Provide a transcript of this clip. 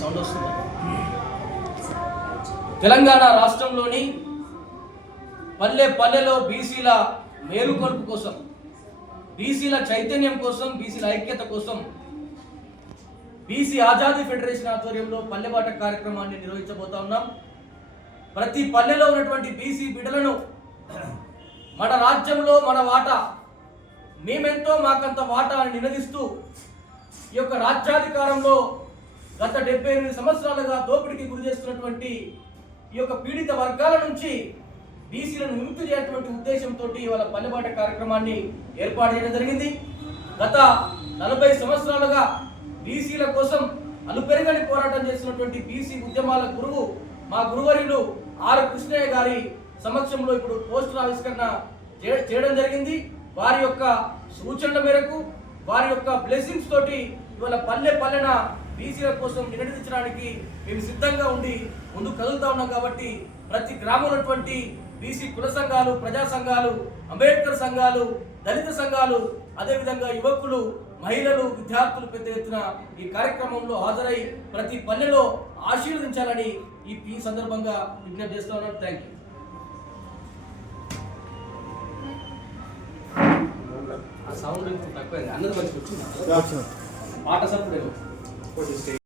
Sound వస్తుంది. తెలంగాణ రాష్ట్రంలోని పల్లె పల్లెలో బీసీల మేలుకొల్పు కోసం, బీసీల చైతన్యం కోసం, బీసీల ఐక్యత కోసం బీసీ ఆజాదీ ఫెడరేషన్ ఆధ్వర్యంలో పల్లెబాట కార్యక్రమాన్ని నిర్వహించబోతా ఉన్నాం. ప్రతి పల్లెలో ఉన్నటువంటి బీసీ బిడ్డలను మన రాజ్యంలో మన వాటా, మేమెంతో మాకంత వాటా అని నినదిస్తూ ఈ యొక్క రాజ్యాధికారంలో గత 78 సంవత్సరాలుగా దోపిడీకి గురి చేస్తున్నటువంటి ఈ యొక్క పీడిత వర్గాల నుంచి బీసీలను విముక్తి చేయాలటువంటి ఉద్దేశంతో ఇవాళ పల్లెబాట కార్యక్రమాన్ని ఏర్పాటు చేయడం జరిగింది. గత 40 సంవత్సరాలుగా బీసీల కోసం అలుపెరగని పోరాటం చేస్తున్నటువంటి బీసీ ఉద్యమాల గురువు మా గురువర్యులు ఆర్ కృష్ణయ్య గారి సమక్షంలో ఇప్పుడు పోస్టర్ ఆవిష్కరణ చేయడం జరిగింది. వారి యొక్క సూచనల మేరకు, వారి యొక్క బ్లెస్సింగ్స్ తోటి ఇవాళ పల్లె పల్లెన బీసీల కోసం నినదించడానికి మేము సిద్ధంగా ఉండి ముందుకు కదులుతా ఉన్నాం. కాబట్టి ప్రతి గ్రామంలో ఉన్నటువంటి బీసీ కుల సంఘాలు, ప్రజా సంఘాలు, అంబేద్కర్ సంఘాలు, దళిత సంఘాలు, అదేవిధంగా యువకులు, మహిళలు, విద్యార్థులు పెద్ద ఎత్తున ఈ కార్యక్రమంలో హాజరై ప్రతి పల్లెలో ఆశీర్వదించాలని ఈ సందర్భంగా విజ్ఞప్తి చేస్తా ఉన్నాను. Thank you. సౌండ్ తక్కువ, అందరూ మంచిగా వచ్చింది. పాట సప్పుడు